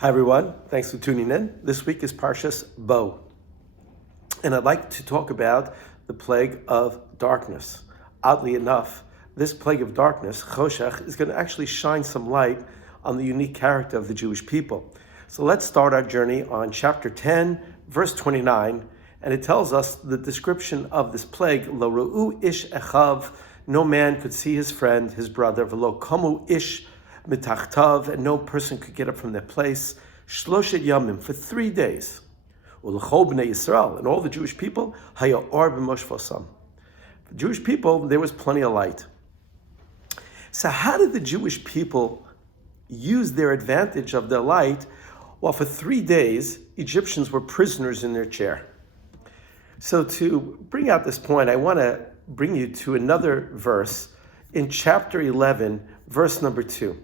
Hi everyone, thanks for tuning in. This week is Parshas Bo, and I'd like to talk about the plague of darkness. Oddly enough, this plague of darkness, Choshech, is going to actually shine some light on the unique character of the Jewish people. So let's start our journey on chapter 10, verse 29, and it tells us the description of this plague, Lo Ru'u Ish Echav, no man could see his friend, his brother, V'lo Komu Ish Mitachtav, and no person could get up from their place. Shloshet Yamim, for 3 days. U'lechol b'nei Yisrael, and all the Jewish people, Haya Or b'moshvosam. The Jewish people, there was plenty of light. So how did the Jewish people use their advantage of their light? Well, for 3 days, Egyptians were prisoners in their chair. So to bring out this point, I want to bring you to another verse in chapter 11, verse number 2.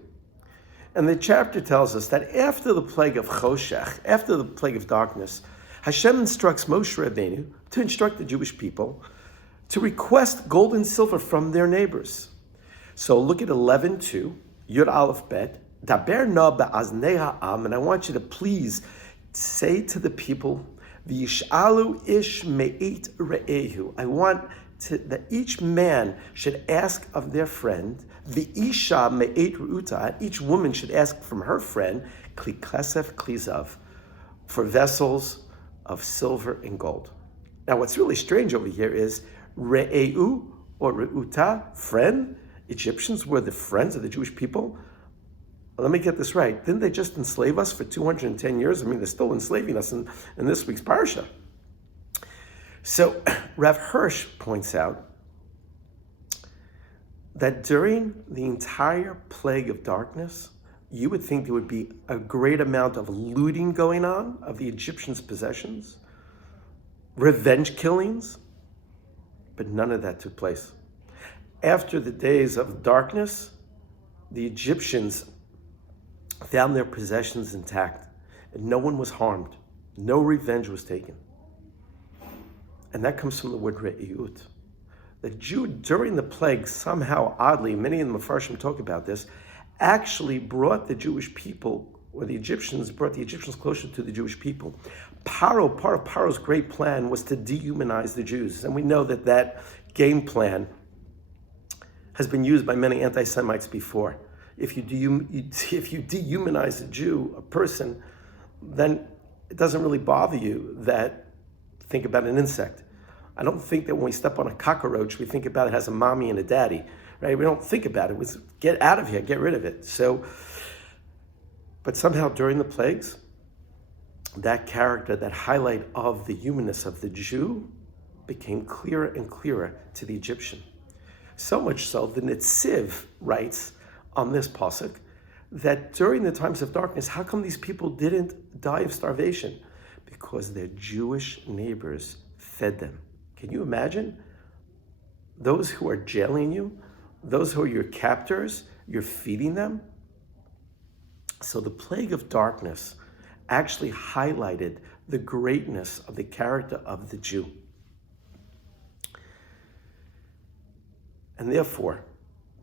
And the chapter tells us that after the plague of Choshech, after the plague of darkness, Hashem instructs Moshe Rabbeinu to instruct the Jewish people to request gold and silver from their neighbors. So look at 11:2, Yud Aleph Bet, Daber na be'aznei ha'am, and I want you to please say to the people, V'yish'alu ish me'it re'ehu. I want that each man should ask of their friend, V'isha me'et ru'uta, each woman should ask from her friend, Kli kesef kli zav, for vessels of silver and gold. Now what's really strange over here is re'eu or re'uta, friend. Egyptians were the friends of the Jewish people. Let me get this right. Didn't they just enslave us for 210 years? I mean, they're still enslaving us in this week's parsha. So Rav Hirsch points out that during the entire plague of darkness, you would think there would be a great amount of looting going on of the Egyptians' possessions, revenge killings, but none of that took place. After the days of darkness, the Egyptians found their possessions intact, and no one was harmed. No revenge was taken. And that comes from the word re'iyut. The Jew, during the plague, somehow, oddly, many of the Mefarshim talk about this, actually brought the Jewish people, or the Egyptians, brought the Egyptians closer to the Jewish people. Part of Paro's great plan was to dehumanize the Jews. And we know that that game plan has been used by many anti-Semites before. If you dehumanize a Jew, a person, then it doesn't really bother you that, think about an insect. I don't think that when we step on a cockroach, we think about it as a mommy and a daddy, right? We don't think about it. It was get out of here, get rid of it. So, but somehow during the plagues, that character, that highlight of the humanness of the Jew became clearer and clearer to the Egyptian. So much so, the Netziv writes on this pasuk that during the times of darkness, how come these people didn't die of starvation? Because their Jewish neighbors fed them. Can you imagine? Those who are jailing you, those who are your captors, you're feeding them. So the plague of darkness actually highlighted the greatness of the character of the Jew. And therefore,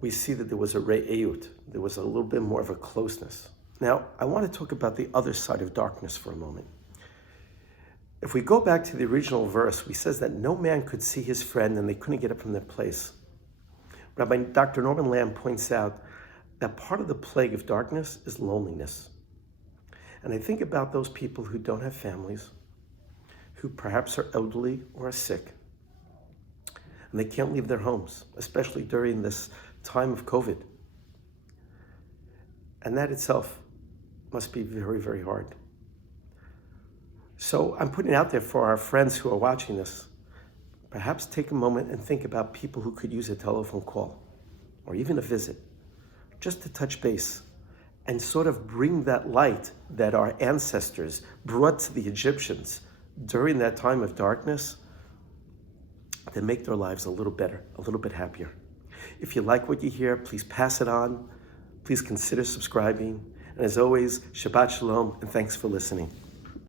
we see that there was a re'eyut, there was a little bit more of a closeness. Now, I want to talk about the other side of darkness for a moment. If we go back to the original verse, we says that no man could see his friend and they couldn't get up from their place. Rabbi Dr. Norman Lamb points out that part of the plague of darkness is loneliness. And I think about those people who don't have families, who perhaps are elderly or are sick, and they can't leave their homes, especially during this time of COVID. And that itself must be very, very hard. So I'm putting it out there for our friends who are watching this. Perhaps take a moment and think about people who could use a telephone call or even a visit, just to touch base and sort of bring that light that our ancestors brought to the Egyptians during that time of darkness to make their lives a little better, a little bit happier. If you like what you hear, please pass it on. Please consider subscribing. And as always, Shabbat Shalom, and thanks for listening.